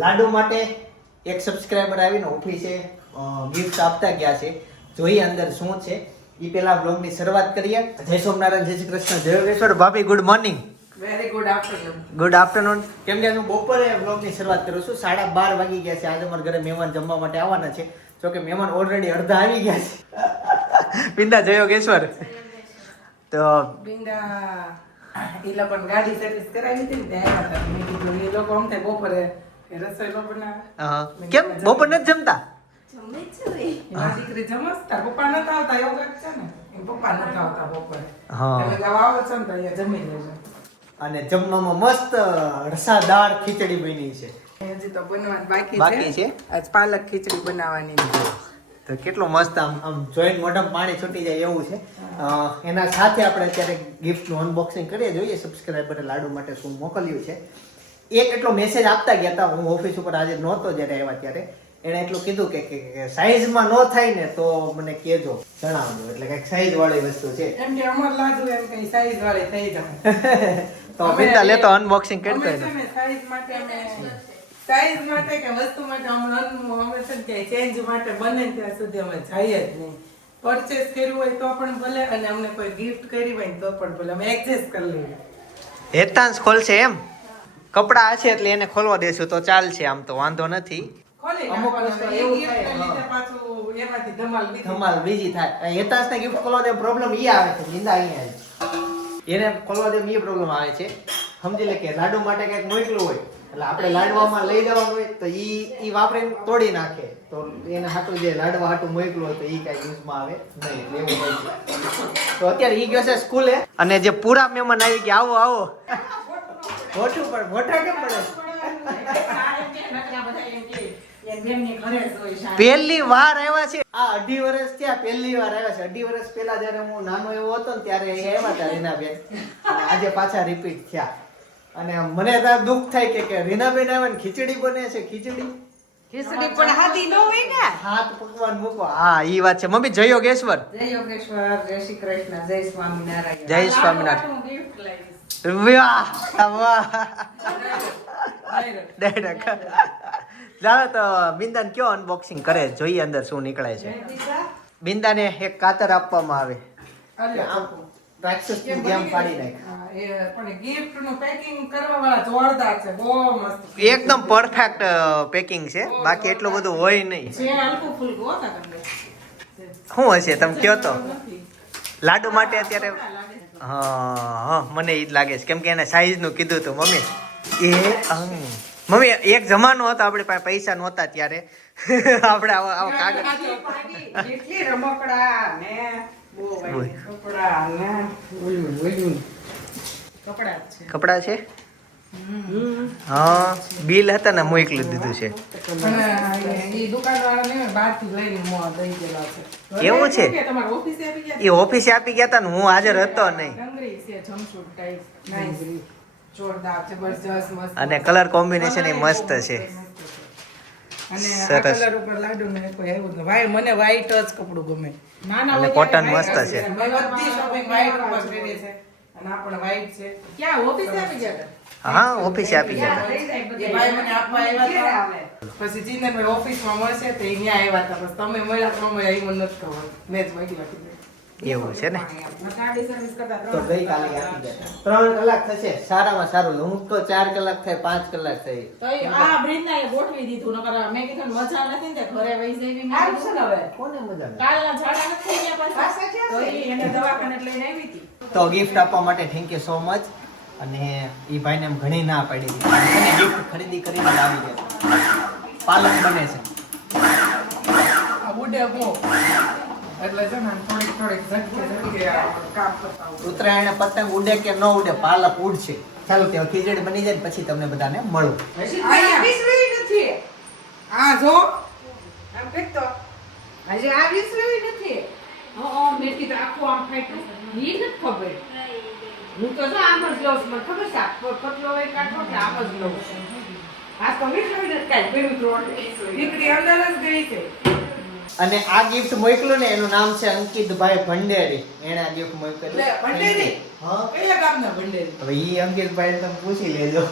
લાડુ માટે એક સબસ્ક્રાઈબર આવીને ઓફિસે ગિફ્ટ આપતા ગયા છે. જોઈએ અંદર શું છે. એ પહેલા બ્લોગની શરૂઆત કરીએ. જય સોમનારાયણ જય શ્રી કૃષ્ણ જય યોગેશ્વર ભાભી good morning very good afternoon good afternoon કેમ કે હું બપોરે બ્લોગની શરૂઆત કરું છું. સાડા બાર વાગી ગયા છે. આજે અમારા ઘરે મહેમાન જમવા માટે આવવાના છે. જો કે મહેમાન ઓલરેડી અડધા આવી ગયા છે. પિંડા જય યોગેશ્વર. તો બિંદા એ લોકો ગાડી સર્વિસ કરાવી હતી ને ત્યાં એ લોકો અમને બપોરે કેમ? બપોર નથી જમતા? દીકરી જમસ તાર પપ્પા નતા આવતા એવું કંઈક છે ને? પપ્પા નતા આવતા બપોરે. હા. આવો છો ને તો અહીંયા જમી લેજો. અને જમવામાં મસ્ત રસાદાર ખીચડી બની છે. હજી તો બનવાનું બાકી બાકી છે? આજ પાલક ખીચડી બનાવવાની છે. તો કેટલું મસ્ત આમ આમ જોઈને મોઢામાં પાણી છૂટી જાય એવું છે. એના સાથે આપણે અત્યારે ગિફ્ટનું અનબોક્સિંગ કરીએ. જોઈએ સબસ્ક્રાઈબરે લાડુ માટે શું મોકલ્યું છે. એક એટલો મેસેજ આપતા ગયા હતા હું ઓફિસ ઉપર હાજર નહોતો જ્યારે આવ્યા ત્યારે. એણે એટલું કીધું કે સાઈઝમાં સાઈઝમાં ન થાય ને તો મને કહેજો. જણાવજો. એટલે કંઈક સાઈઝ વાળી વસ્તુ છે. એમ કે અમાર લાજુ એમ કઈ સાઈઝ વાળી થઈ જાય તો બિંદા લેતો અનબોક્સિંગ કરતો એને ને માટે અમે સાઈઝ માટે કે વસ્તુ માટે અમે અમે છે ચેન્જ માટે બને ત્યાં સુધી અમે જઈએ જ નહીં. પરચેસ કર્યું હોય તો પણ ભલે અને અમને કોઈ ગિફ્ટ કરી હોય તો પણ ભલે. અમે એડજસ્ટ કરી લઈએ. હેતાંશ ખોલશે એમ? કપડા હશે એટલે એને ખોલવા દેશું તો ચાલશે આમ તો વાંધો નથી. અમુક વસ્તુ એવું થાય, ધમાલ બીજી. થાય. હેતાંશને ગિફ્ટ ખોલવા દે પ્રોબ્લેમ એ આવે છે નિંદા અહીંયા એને ખોલવા દે એ પ્રોબ્લેમ આવે છે. સમજી લે કે લાડુ માટે કંઈક મોકલું હોય એટલે આપણે લાડવામાં લઈ જવાનું હોય તો ઈ ઈ વાપરીને તોડી નાખે. તો એને હાટું જે લાડવા હાટું મોકલું હોય તો ઈ કાંઈ યુઝમાં આવે નહીં એવું તો અત્યારે ઈ ગયો છે સ્કૂલે. અને જે પૂરા મહેમાન આવી ગયા આવો આવો. મોટું પણ મોટા કેમ પડે? પહેલી વાર આવ્યા છે. આ અઢી વર્ષ થયા પહેલી વાર આવ્યા છે. અઢી વર્ષ પહેલા જ્યારે હું નાનો એવો હતો ને ત્યારે એ આવ્યા હતા રીનાબેન. આજે પાછા રિપીટ થયા. અને મને ત્યાં દુઃખ થાય કે કે રીનાબેન આવે ને ખીચડી બને છે ખીચડી. ખીચડી પણ હાદી ન હોય ને? હાથ પકવાન મૂકો. હા ઈ વાત છે. મમ્મી જય યોગેશ્વર. જય યોગેશ્વર જય શ્રી કૃષ્ણ જય સ્વામિનારાયણ. જય સ્વામિનારાયણ. વાહ વાહ. ડાયરેક્ટ. ચાલો તો બિંદાન કયો અનબોક્સિંગ કરે? જોઈએ અંદર શું નીકળે છે. બિંદાને એક કાતર આપવામાં આવે. રાક્ષસની જેમ પાડી નાખ. એકદમ પરફેક્ટ પેકિંગ છે. બાકી એટલું બધું હોય નહીં. છે હલકું ફૂલકું હો તમને. શું હશે? તમે કયો તો? લાડુ માટે અત્યારે હા હા મને ઈ જ લાગે છે. કેમ કે એને સાઈઝનું કીધું હતું મમ્મી. એ. મમ્મી એક જમાનો હતો આપણી પાસે પૈસા નહોતા ત્યારે. આપણે આવા આવા કાગળ કેટલી રમકડા ને. કપડા છે. કપડા છે? હા બિલ હતા ને મોકલી દીધું છે. એવું છે? એ ઓફિસે આપી ગયા હતા ને હું હાજર હતો નહીં. અને કલર કોમ્બિનેશન એ મસ્ત છે. સરસ. મને white જ કપડું ગમે. અને કોટન મસ્ત છે. અને આ પણ white છે. ક્યાં? ઓફિસે આવી ગયા હા ઓફિસે આપી ગયા એ ભાઈ મને આપવા આવ્યા હતા. પછી જીનરભાઈ ઓફિસમાં મળશે તો અહીંયા ત્યાં આવ્યા હતા. બસ તમે મળ્યા તો મળ્યા એ મને નથી ખબર. મેં જ કીધું. એવું છે ને? ગાડી સર્વિસ કરતા તો ત્રણ ગઈકાલે આપી ત્રણ કલાક થશે સારામાં સારું. હું તો ચાર કલાક થાય પાંચ કલાક થઈ આ બ્રિંદાએ ગોઠવી દીધું નકર મેં કીધું મજા નથી ને ઘરે વહી જઈ મેં છે હવે? કોને મજા? કાલના ઝાડા નથી અહીંયા પાસે. પાસે છે તો એને દવાખાને લઈને આવી હતી. તો ગિફ્ટ આપવા માટે થેન્ક યુ સો મચ અને એ ભાઈને એમ ઘણી ના પાડી દીધી. ગિફ્ટ ખરીદી કરીને લાવી દે પાલક બને છે. આ ઉડે બહુ. એટલે છે ને થોડીક થોડીક ઝટકે ઝટકે કામ કરતા ઉત્તરાયણ પતંગ ઉડે કે ન ઉડે પાલક ઉડશે. ચાલો ત્યાં ખીચડી બની જાય પછી તમને બધાને મળું. નથી. આ જો. આમ કંઈક હજી આ વિસરી નથી. હા મેં કીધું આખું આમ ફાટ્યું નથી ખબર. હું તો જો આમ જ લઉં છું મને ખબર છે આ પતલો હોય કાઢો કે આમ જ લઉં છું. આ તો વિસરી નથી કાંઈ. પેલું અંદર જ ગઈ છે. અને આ ગિફ્ટ મોકલ્યું ને એનું નામ છે અંકિતભાઈ ભંડેરી. એને આ ગિફ્ટ મોકલ્યું. ભંડેરી? હા. કયા ગામના ભંડેરી? હવે ઈ અંકિતભાઈ તમે પૂછી લેજો.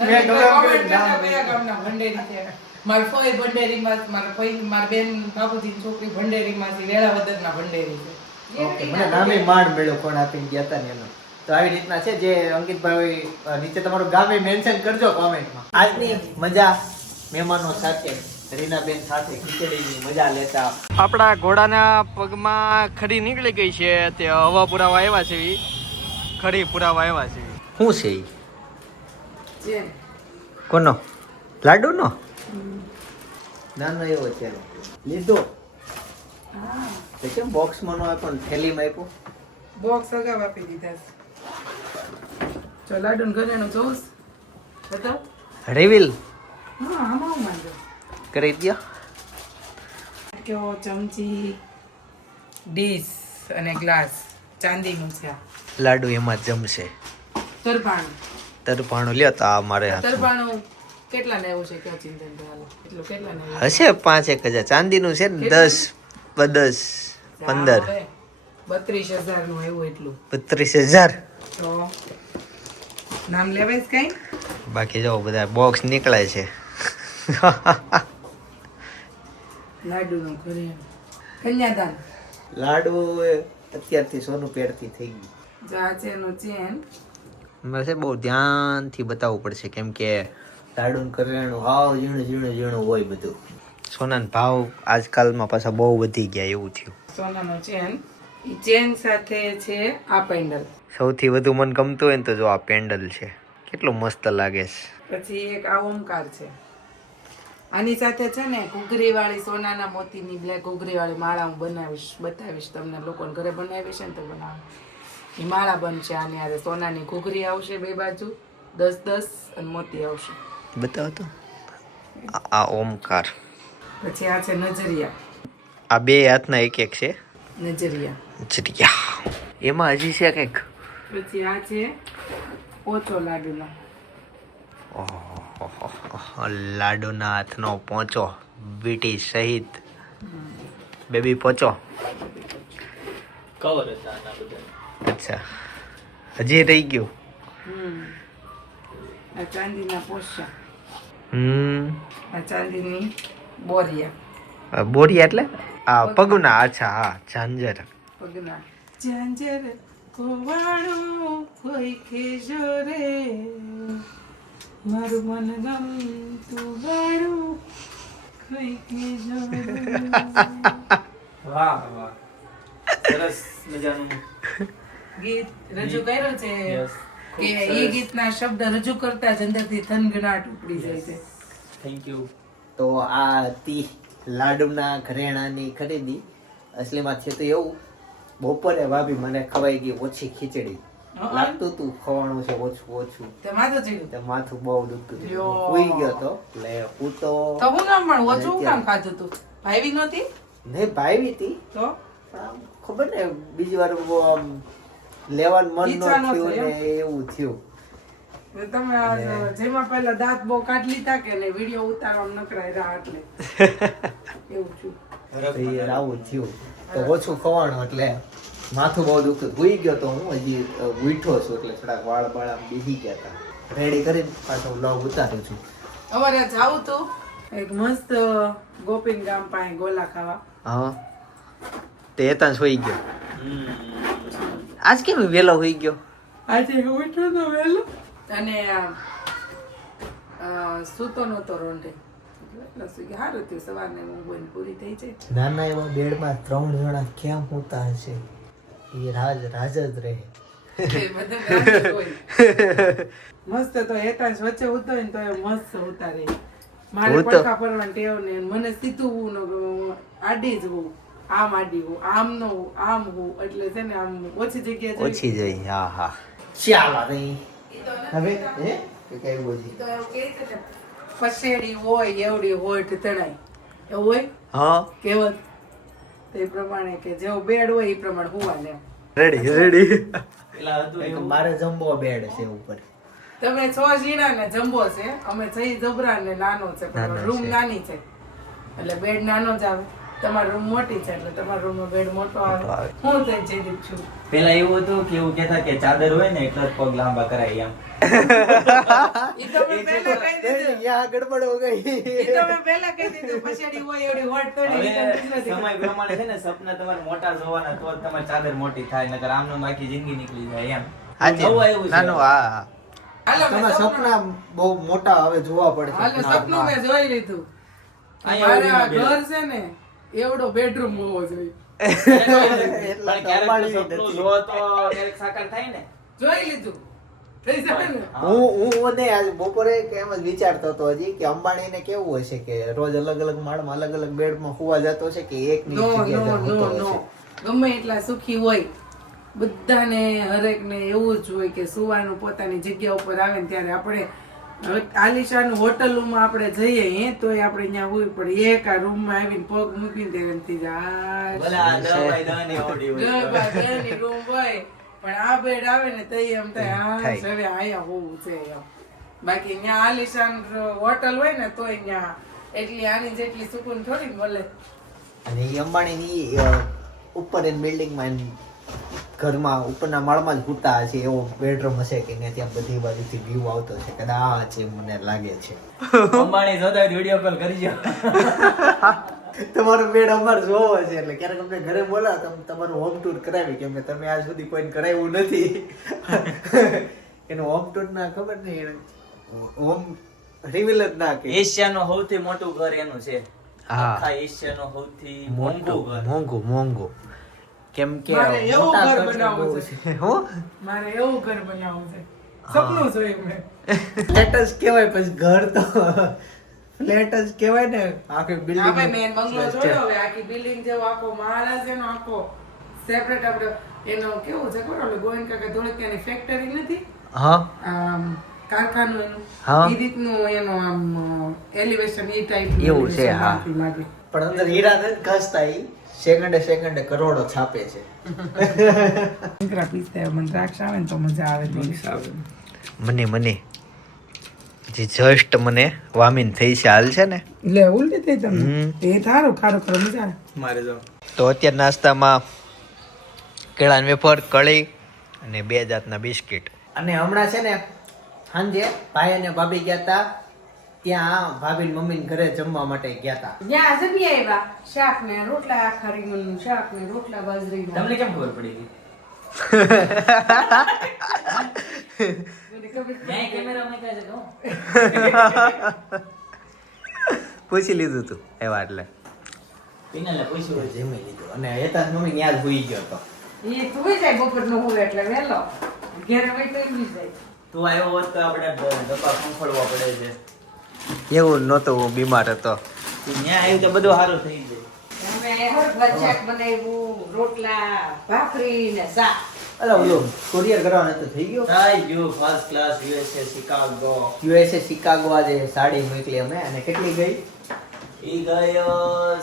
મેં ગમે નામ. કયા ગામના ભંડેરી છે. માર ફોઈ ભંડેરીમાં માર ફોઈ માર બેન બાપુજી છોકરી ભંડેરીમાંથી વેળાવદરના ભંડેરી છે. ઓકે મને નામે માંડ મેળો કોણ આપીને ગયા હતા ને એનો તો આવી રીતના છે જે અંકિતભાઈ નીચે તમારું ગામે મેન્શન કરજો કોમેન્ટમાં આજની મજા મહેમાનો સાથે. રીનાબેન સાથે ખીચડીની મજા લેતા. આપણા ઘોડાના પગમાં ખડી નીકળી ગઈ છે. તે હવા પુરાવા આવ્યા છે. ઈ. ખડી પુરાવા આવ્યા છે. શું છે કોનો લાડુ નો લાડુનો? નાનો એવો છે લીધો. તો કેમ બોક્સમાં નો પણ થેલીમાં આપ્યો? બોક્સ અગાઉ આપી દીધા છે. જો લાડુ ઘરેનું જોઉં બતાવ. રિવીલ હા આમાં માંગો. કરી દો ચમચી ડીશ અને ગ્લાસ ચાંદીનું છે લાડુ એમાં જમશે. તરપાણું. તરપાણું લ્યો તો આ મારે તરપાણું કેટલા ને એવું છે? કયો ચિંતન એટલું કેટલા ને હશે પાંચ એક હજાર. ચાંદીનું છે ને દસ દસ પંદર. બત્રીસ હજારનું એવું એટલું. બત્રીસ હજાર. તો નામ લેવાય કઈ? બાકી જો બધા બોક્સ નીકળે છે. લાડુ નું ઘરે કન્યાદાન. લાડુ અત્યારથી સોનું પેડથી થઈ ગયું. જાચેનું ચેન. મારે બહુ ધ્યાનથી બતાવવું પડશે કેમ કે લાડુનું કરિયાણું હાવ ઝીણું ઝીણું ઝીણું હોય બધું. સોનાના ભાવ આજકાલમાં પાછા બહુ વધી ગયા એવું થયું. સોનાનો ચેન. ઈ ચેન સાથે છે આ પેન્ડલ. સૌથી વધુ મન ગમતું હોય ને તો જો આ પેન્ડલ છે. કેટલું મસ્ત લાગે છે. પછી એક આ ઓમકાર છે. આની સાથે છે ને ઘૂઘરી વાળી સોનાના મોતીની બ્લેક ઘૂઘરી વાળી માળા હું બનાવીશ બતાવીશ તમને. લોકોને ઘરે બનાવી છે ને તો બનાવે. એ માળા બનશે આની આજે સોનાની ઘૂઘરી આવશે બે બાજુ દસ દસ અને મોતી આવશે. બતાવો તો. આ- ઓમકાર. પછી આ છે નજરિયા. આ બે હાથના એક એક છે. નજરિયા. નજરિયા. એમાં હજી છે કંઈક? પછી આ છે ઓછો લાડુનો. ઓહોહોહો. લાડુના હાથનો પોચો વીટી સહિત બેબી પોચો. કવર હતા અચ્છા. હજી રહી ગયું? હમ. આ ચાંદીના પોશા હમ. આ ચાંદીની બોરિયા. બોરિયા એટલે? આ પગના અચ્છા હા ઝાંઝર. પગના. ઝાંઝર કોવાળું કોઈ ખેજો રે મારું મન ગમતું ગાડું કોઈ વાહ વાહ. સરસ મજાનું. ગીત રજૂ કર્યું છે? કે એ ગીતના શબ્દ રજૂ કરતા જ અંદરથી થનગનાટ ઉપડી જાય છે. Thank you. તો આ હતી લાડુના ઘરેણાની ખરીદી. અસલીમાં છે તો એવું. બપોરે ભાભી મને ખવાઈ ગઈ ઓછી ખીચડી. લાગતું તું ખવાનું છે ઓછું ઓછું. તે માથું ચડ્યું. તે માથું બહુ દુખતું હતું યો. ગયો તો. એટલે હું તો તો હું ના પણ ઓછું કામ ખાધું તું. ભાઈવી નહોતી? નહીં ભાઈવી હતી. તો? ખબર ને બીજી વાર લેવાનું મન ન થયું ને એવું થયું. તમે જેમાં પહેલા દાંત બહુ કાઢ લીધા કે વીડિયો ઉતારવામાં નકરાય રહ્યા એટલે. એવું છું આવું થયું. તો ઓછું ખવાનું એટલે. માથું બહુ દુખતું ભૂઈ ગયો તો હું હજી ઉઠો છું એટલે થોડાક વાળ બાળ આમ બીજી ગયા હતા. રેડી કરીને પાછો વ્લોગ ઉતારું છું. અમારે જાવું તો. એક મસ્ત ગોપીન ગામ પાસે ગોલા ખાવા. હા. તે એતા સુઈ ગયો. આજ કેમ વેલો હોઈ ગયો? આજે ઉઠ્યો તો વહેલો અને સૂતો નહોતો રોંઢે. એટલે સુઈ સારું થયું. સવારને ઊંઘ પૂરી થઈ જાય. નાના એવા બેડમાં ત્રણ જણા કેમ હોતા હશે? એ રાજ રાજ જ રહે. એ. મસ્ત તો હેતાંશ વચ્ચે ઉતો ને તો એ મસ્ત ઉતારે. મારે પડખા પરવાની ટેવ ને મને સીધું ન. આડી જ હોઉં આમ આડી હોઉં આમ ન હોઉં આમ હોઉં એટલે છે ને આમ ઓછી જગ્યાએ ઓછી જઈ હા હા. ચાલો નહીં હવે? હે? કે કઈ બોજી તો એવું છે ને, પસેડી હોય એવડી હોય તણાય એવું હોય? હા. કહેવત. તો એ પ્રમાણે કે જેવો બેડ હોય એ પ્રમાણે હોવા ને રેડી રેડી પેલા હતું એવું. મારે જમ્બો બેડ છે ઉપર. તમે છ ઝીણા ને જમ્બો છે. અમે જઈ જબરા ને નાનો છે રૂમ નાની છે. એટલે બેડ નાનો જ આવે. તમારો રૂમ મોટી છે એટલે તમારા રૂમનો બેડ મોટો આવે. હું તો જયદીપ છું. પેલા એવું હતું કે એવું કહેતા કે ચાદર હોય ને એટલે જ પગ લાંબા કરાય એમ. ઈ તો મેં પહેલા કહી દીધું. યા ગડબડ હો ગઈ. ઈ તો મેં પહેલા કહી દીધું પછાડી હોય એવડી હોટ તોડી ઈ તો હવે નથી. સમય પ્રમાણે છે ને સપના તમારે મોટા જોવાના તો જ ચાદર મોટી થાય નકર આમનો બાકી જિંદગી નીકળી જાય એમ. નાનું હા તમે સપના બહુ મોટા હવે જોવા પડે સપનું મેં જોઈ લીધું. ઘર છે ને એવડો બેડરૂમ હોવો જોઈએ. તો સપનું જોવો તો ક્યારેક સાકાર થાય ને. જોઈ લીધું. થઈ હું. હું મને આજ બપોરે કે એમ જ વિચારતો હતો હજી કે અંબાણીને કેવું હશે કે રોજ અલગ અલગ માળમાં અલગ અલગ બેડમાં સુવા જતો છે કે એક નો નો નો નો. ગમે એટલા સુખી હોય બધાને હરેકને એવું જ હોય કે સુવાનું પોતાની જગ્યા ઉપર આવે ને ત્યારે આપણે હવે આલિશાન હોટલોમાં આપણે જઈએ હે તોય આપણે અહીંયા હોય પણ એક આ રૂમમાં આવીને પગ મૂકીને તે એમ થઈ જાય. ની ઓરડી હોય. પણ આ બેડ આવે ને તઈ એમ થાય હા હવે આયા હોવું છે એમ. બાકી ત્યાં આલિશાન હોટલ હોય ને તોય ત્યાં એટલી આની જેટલી સુકૂન થોડી મળે. અને એ અંબાણીની અ, ઉપર એની બિલ્ડિંગમાં એમ ઘરમાં ઉપરના માળમાં જ સૂતા છે એવો બેડરૂમ હશે કે ને ત્યાં બધી બાજુથી વ્યૂ આવતો છે કે આ છે મને લાગે છે. અંબાણી જોતા વીડિયો કોલ કરજો તમારો બેડ અમારે જોવો છે એટલે ક્યારેક અમને ઘરે બોલા તમે તમારું હોમ ટૂર કરાવી કેમ કે તમે આજ સુધી કોઈને કરાવ્યું નથી. એનું હોમ ટૂર ના ખબર નહીં હોમ રિવીલ જ ના કે એશિયાનું સૌથી મોટું ઘર એનું છે. હા. આખા એશિયાનું સૌથી મોંઘું ઘર. મોંઘું મોંઘું. કેમ કે મારે એવું ઘર બનાવવું છે. છે. હું? મારે એવું ઘર બનાવવું છે. સપનું જોયું મેં ફ્લેટ કહેવાય પછી ઘર તો. ફ્લેટ જ કહેવાય ને. આખી બિલ્ડિંગ આપણે મેન બંગલો જોયો હવે. આખી બિલ્ડિંગ જેવો આખો મહારાજ એનો આખો સેપરેટ આપણે એનો કેવું છે ખબર? ઓલું ગોવિંદ કાકા ધોળકિયાની ફેક્ટરી નથી? હા. આમ કારખાનું એનું. હા. એ રીતનું એનો આમ એલિવેશન એ ટાઈપ એવું છે, હા. પણ અંદર હીરા ઘસતા સેકન્ડે સેકન્ડે કરોડો છાપે છે. શંકરા પીતે મને દ્રાક્ષ આવે ને તો મજા આવે તો. મને મને. જે જસ્ટ મને વામિન થઈ છે હાલ છે ને. એટલે ઉલટી થઈ તમને? એ થારું ખારું ખરું મજા મારે જો. તો અત્યારે નાસ્તામાં કેળાની વેફર કળી અને બે જાતના બિસ્કિટ. અને હમણાં છે ને સાંજે ભાઈ અને ભાભી ગયા તા ત્યાં ભાભી મમ્મી ઘરે જમવા માટે ગયા તા ત્યાં જમી આવ્યા શાક ને રોટલા આખા રીંગણનું શાક ને રોટલા બાજરી તમને કેમ ખબર પડી ગઈ? પૂછી લીધું તું એવા એટલે. પિનાલે પૂછ્યું. જમી લીધું. અને હેતાશ મમ્મી ત્યાં જ હોઈ ગયો હતો એ તું જાય બપોરનું હોય એટલે વહેલો. ઘેર હોય તો એમ જાય. તું આવ્યો હોત તો આપણે ડબ્બા ખંખોળવા પડે છે. એવું નહોતું હું બીમાર હતો. ત્યાં આવ્યું તો બધું સારું થઈ બનાવ્યું રોટલા ભાખરી ને શાક. અરે ઓલું કોરિયર કરવાનું હતું થઈ ગયું? થઈ ગયું first class USA Chicago USA Chicago આજે સાડી મોકલી અમે અને કેટલી ગઈ? ઈ ગયો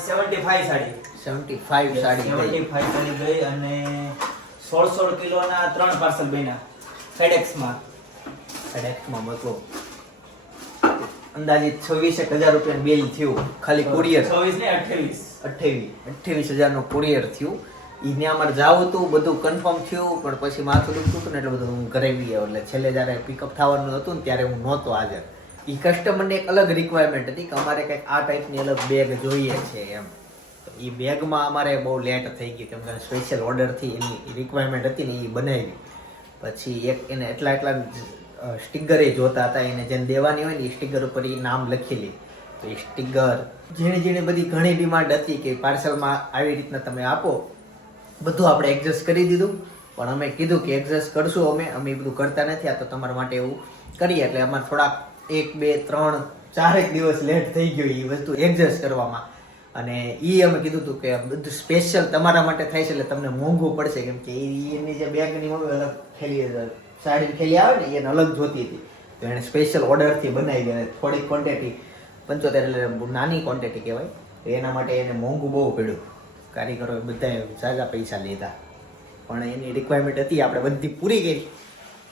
75 સાડી. સેવન્ટી ફાઈવ સાડી ગઈ. 75 સાડી ગઈ અને 16 16 કિલોના ત્રણ પાર્સલ બન્યા. FedEx માં. FedEx-માં મોકલો અંદાજિત છવ્વીસ એક હજાર રૂપિયા બિલ થયું ખાલી કુરિયર 26 ને 28 અઠ્યાવીસ. અઠ્યાવીસ હજારનું કુરિયર થયું. ત્યાં અમારે જવું હતું બધું કન્ફર્મ થયું પણ પછી માથું દુખતું હતું ને એટલે બધું હું ઘરે ગયો. એટલે છેલ્લે જ્યારે પિકઅપ થવાનું હતું ને ત્યારે હું નહોતો હાજર. એ કસ્ટમરને એક અલગ રિક્વાયરમેન્ટ હતી કે અમારે કંઈક આ ટાઈપની અલગ બેગ જોઈએ છે એમ. તો એ બેગમાં અમારે બહુ લેટ થઈ ગઈ. કેમ કે સ્પેશિયલ ઓર્ડરથી એની રિક્વાયરમેન્ટ હતી ને એ બનાવી. પછી એક એને એટલા એટલા સ્ટીકરે જોતા હતા. એને જેને દેવાની હોય ને એ સ્ટીકર ઉપર એ નામ લખેલી તો એ સ્ટીકર ઝીણી ઝીણી બધી ઘણી ડિમાન્ડ હતી કે પાર્સલમાં આવી રીતના તમે આપો. બધું આપણે એડજસ્ટ કરી દીધું. પણ અમે કીધું કે એડજસ્ટ કરશું અમે. અમે એ બધું કરતા નથી. આ તો તમારા માટે એવું કરીએ. એટલે અમારે થોડાક એક, બે, ત્રણ ચારેક દિવસ લેટ થઈ ગયો એ વસ્તુ એડજસ્ટ કરવામાં. અને એ અમે કીધું હતું કે બધું સ્પેશિયલ તમારા માટે થાય છે એટલે તમને મોંઘું પડશે. કેમ કે એની જે બેગની મમ્મી અલગ થેલી સાડી ખેલી આવે ને એને અલગ જોતી હતી. તો એણે સ્પેશિયલ ઓર્ડરથી બનાવી અને થોડીક ક્વોન્ટિટી પંચોતેર એટલે નાની ક્વોન્ટિટી કહેવાય. તો એના માટે એને મોંઘું બહુ પડ્યું. કારીગરોએ બધાએ સાજા પૈસા લીધા. પણ એની રિક્વાયરમેન્ટ હતી આપણે બધી પૂરી કરી.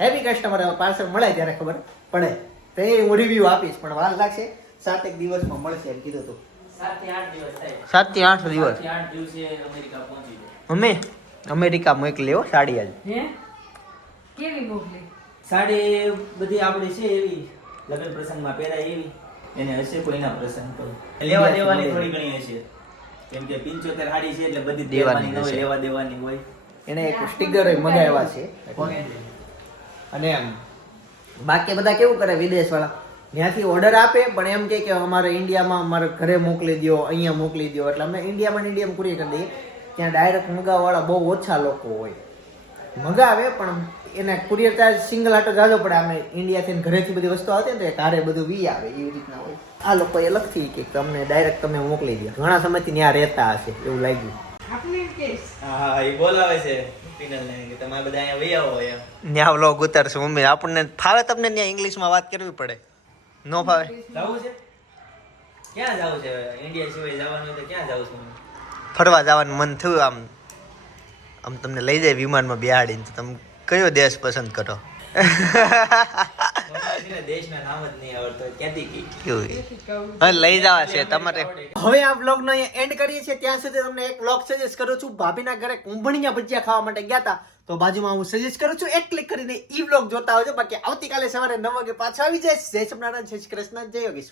હેવી કસ્ટમર પાર્સલ મળે ત્યારે ખબર. પડે તો એ હું રિવ્યૂ આપીશ પણ વાર લાગશે. સાત એક દિવસમાં મળશે એમ કીધું હતું સાતથી આઠ દિવસ સાતથી આઠ દિવસ. સાતથી આઠ દિવસે અમેરિકા પહોંચી અમે? અમેરિકા મોકલી લેવો સાડી આજ હે? કેવી મોકલી સાડી બધી આપણી છે એવી લગ્ન પ્રસંગમાં પહેરાય એવી એને હશે કોઈના પ્રસંગ તો. લેવા દેવાની થોડી ઘણી હશે. કેમ કે પિંચોતેર હાડી છે એટલે બધી દેવાની હોય લેવા દેવાની હોય. એને એક સ્ટીકર મંગાવ્યા છે. અને એમ બાકી બધા કેવું કરે વિદેશ વાળા ત્યાંથી ઓર્ડર આપે પણ એમ કે અમારે ઇન્ડિયામાં અમારે ઘરે મોકલી દો અહીંયા મોકલી દો એટલે અમે ઇન્ડિયામાં ઇન્ડિયામાં કુરિયર કરી દઈએ. ત્યાં ડાયરેક્ટ મગાવવાળા બહુ ઓછા લોકો હોય. મગાવે પણ એને કુરિયર ચાર્જ સિંગલ આટો જાજો પડે. અમે ઇન્ડિયાથી ઘરેથી બધી વસ્તુ આવતી ને તો તારે બધું વી આવે એવી રીતના હોય. આ લોકો એ લખતી કે તમને ડાયરેક્ટ તમે મોકલી દો ઘણા સમયથી ત્યાં રહેતા હશે એવું લાગ્યું. હા એ બોલાવે છે પિનલ ને કે તમે બધા અહીંયા વહી આવો ત્યાં વ્લોગ ઉતારશું મમ્મી. આપણને ફાવે તમને ત્યાં ઇંગ્લિશમાં વાત કરવી પડે? નો ફાવે? જવું છે? ક્યાં જવું છે? ઇન્ડિયા સિવાય જવાનું હોય તો ક્યાં જવું છે ફરવા જવાનું મન થયું આમ. આમ તમને લઈ જાય વિમાનમાં બેહાડીને તો તમે કયો દેશ પસંદ કરો? લઈ જવા છે તમારે. હવે આ બ્લોગ નો એન્ડ કરીએ છીએ. ત્યાં સુધી તમને એક બ્લોગ સજેસ્ટ કરું છું. ભાભીના ઘરે કુંભણીયા ભજીયા ખાવા માટે ગયા હતા તો બાજુમાં હું સજેસ્ટ કરું છું એક ક્લિક કરીને ઈ બ્લોગ જોતા આવજો. બાકી આવતીકાલે સવારે નવ વાગે પાછા આવી જાય. જય સપનારાયણ જય શ્રી કૃષ્ણ જય યોગેશ્વર.